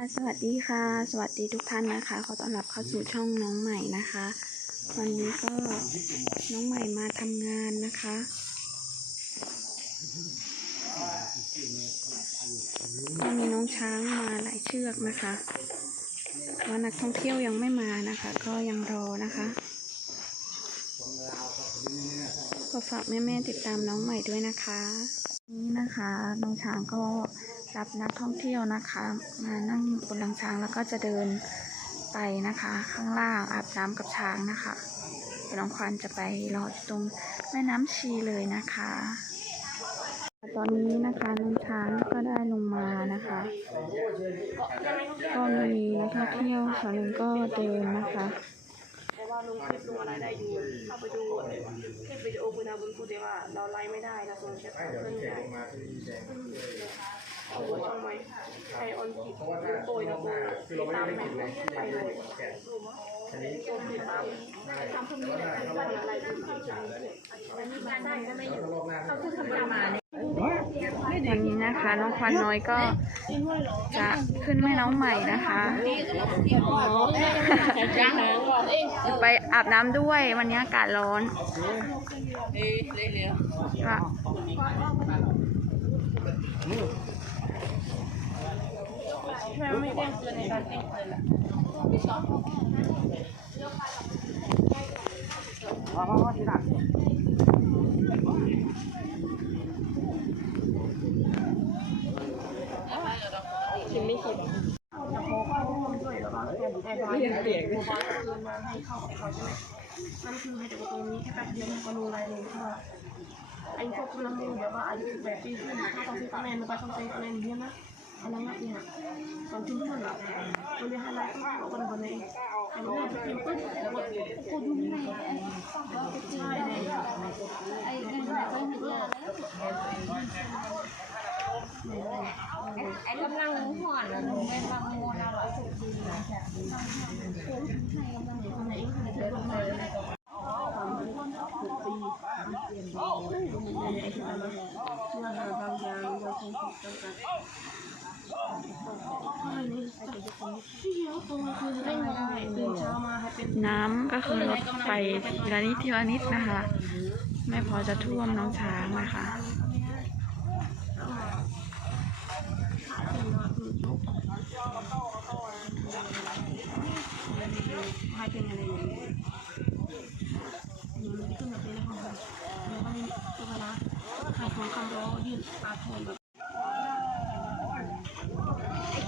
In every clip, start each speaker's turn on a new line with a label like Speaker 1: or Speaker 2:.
Speaker 1: ค่ะสวัสดีค่ะ สวัสดีทุกท่านนะคะ ขอต้อนรับเข้าสู่ช่องน้องใหม่นะคะ วันนี้ก็น้องใหม่มาทำงานนะคะ ก็มีน้องช้างมาหลายเชือกนะคะว่านักท่องเที่ยวยังไม่มานะคะ ก็ยังรอนะคะก็ฝากแม่ๆติดตามน้องใหม่ด้วยนะคะ นี่นะคะน้องช้างก็ รับนักท่องเที่ยวนะคะ มานั่งบนหลังช้างแล้วก็จะเดินไปนะคะ ข้างล่างอาบน้ำกับช้างนะคะเดี๋ยวน้องควันจะไปรออยู่ตรงแม่น้ำชีเลยนะคะ ตอนนี้นะคะน้องช้างก็ได้ลงมานะคะ ก็มีนักท่องเที่ยวส่วนหนึ่งก็เดินนะคะ
Speaker 2: ว่าลงคลิปลงอะไรได้อยู่เข้าไปดูคลิปวิดีโอคุณอาบุญพูดได้ว่าเราไลฟ์ไม่ได้เราส่งแชทเพื่อนไม่ได้เอาหัวช่องไว้ ใครออนผิดดูโปรยนะโปรยติดตามไปไปเลยตัวติดตามทำพวกนี้แหละวันอะไรดูวันนี้การได้ก็ไม่อยู่เขาคือทำประมาณ
Speaker 1: วันนี้นะคะน้องควันน้อยก็จะขึ้นแม่น้องใหม่นะคะไปอาบน้ำด้วยวันนี้อากาศร้อน ค่ะ
Speaker 2: แม่ไม่แจ้งเตือนในการแจ้งเตือนละเรียนเปียกเลยมาให้เข้ากับเขาใช่ไหมนั่นคือให้เด็กตรงนี้แค่แป๊บเดียวก็รู้อะไรเลยว่าไอ้พวกคนละมือแบบว่าอายุแบบปีขึ้นถ้าต้องซื้อคะแนนมันไปต้องซื้อคะแนนเยอะนะ อันนั้นเนี่ยตอนชุมชนอะมันเรียนอะไรต้องเอากันบนนี้ไอ้เรื่องกินปุ๊บแล้วก็พูดยุ่งเลยใช่เลยไอ้เงินไหนก็มีเลย
Speaker 3: ไอ้กำลังห่อนอะหนูไม่บางโมนาละสุดดี
Speaker 2: เนื้อหาบางอย่างยังคงถูกจำกัดที่เยอะตรงคือได้เงินตื่นเช้ามาให้เป็ น้ำ
Speaker 1: ก็คือลดไปทีละนิดทีละนิดนะคะ ไม่พอจะท่วมน้องช้างนะคะ
Speaker 2: ให้เป็นอะไรอย่างนี้มันขึ้นแบบนี้นะคะแล้วก็มีตัวเวลายของคำร้อยืดอาทรแบบ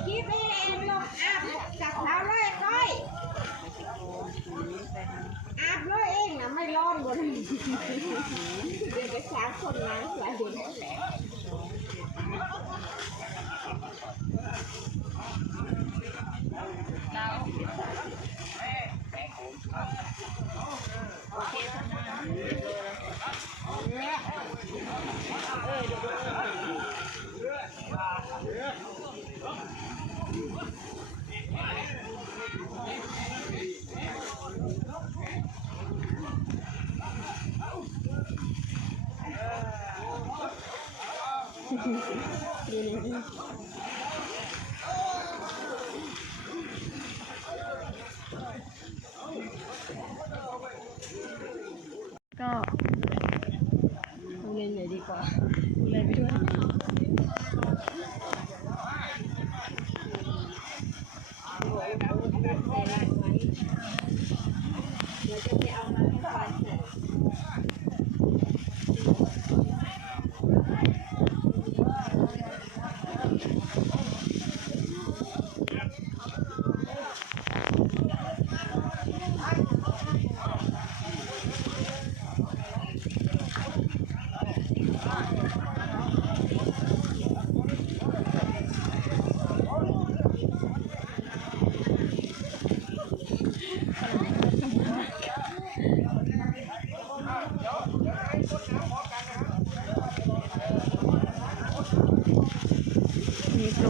Speaker 3: คิดเองลงอาบจากเท้าเลยก้อยอาบเลยเองนะไม่ร้ อนบนเดี๋ยวจะช้างคนน้ำไหล
Speaker 1: ก็
Speaker 2: เล่นเลยดีกว่า
Speaker 1: เลยไปด้วย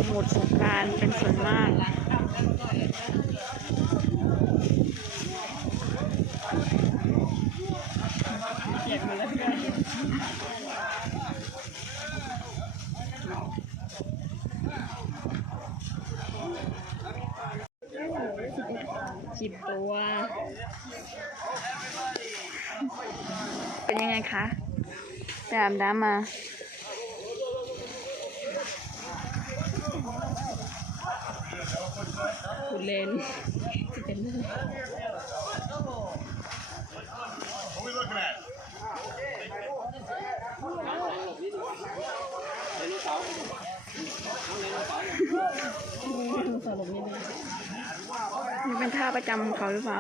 Speaker 1: มีโปรโมทสงกรารเป็นส่วนมาก
Speaker 4: สิบตัว
Speaker 1: เป็นยังไงคะ ไปอาบน้ำมา
Speaker 4: ขุดเลนจะเป็นเรื่อง
Speaker 5: What are we looking at?
Speaker 4: สรุปนี่นะ
Speaker 1: นี่เป็นท่าประจำของเขาหรือเปล่า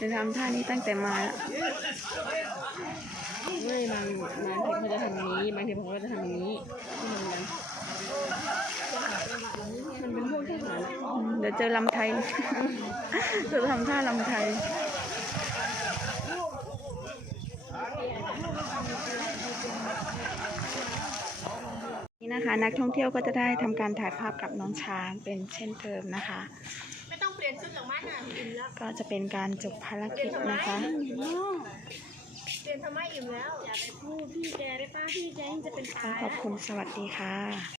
Speaker 1: จะทำท่านี้ตั้งแต่มาแล้ว
Speaker 4: ไม่บางบางทีเขาจะทำอย่างนี้ บางทีเขาก็จะทำอย่างนี้ที่มันกันมัน เป็นพวกทหาร
Speaker 1: อืมเดี๋ยวเจอลำไทยจะทำท่าลำไทยนี่นะคะ นักท่องเที่ยวก็จะได้ทำการถ่ายภาพกับน้องช้างเป็นเช่นเดิมนะคะ
Speaker 6: ไม่ต้องเปลี่ยนชุดหรอกมั้งอะอิ่มแล้ว
Speaker 1: ก็จะเป็นการจบภารกิจนะคะ
Speaker 6: เปลี่ยนทำไมอิ่มแล้วอย่าไปพูดพี่แกได้ป้าพี่แกยังจะเป็น
Speaker 1: ก็ขอบคุณสวัสดีค่ะ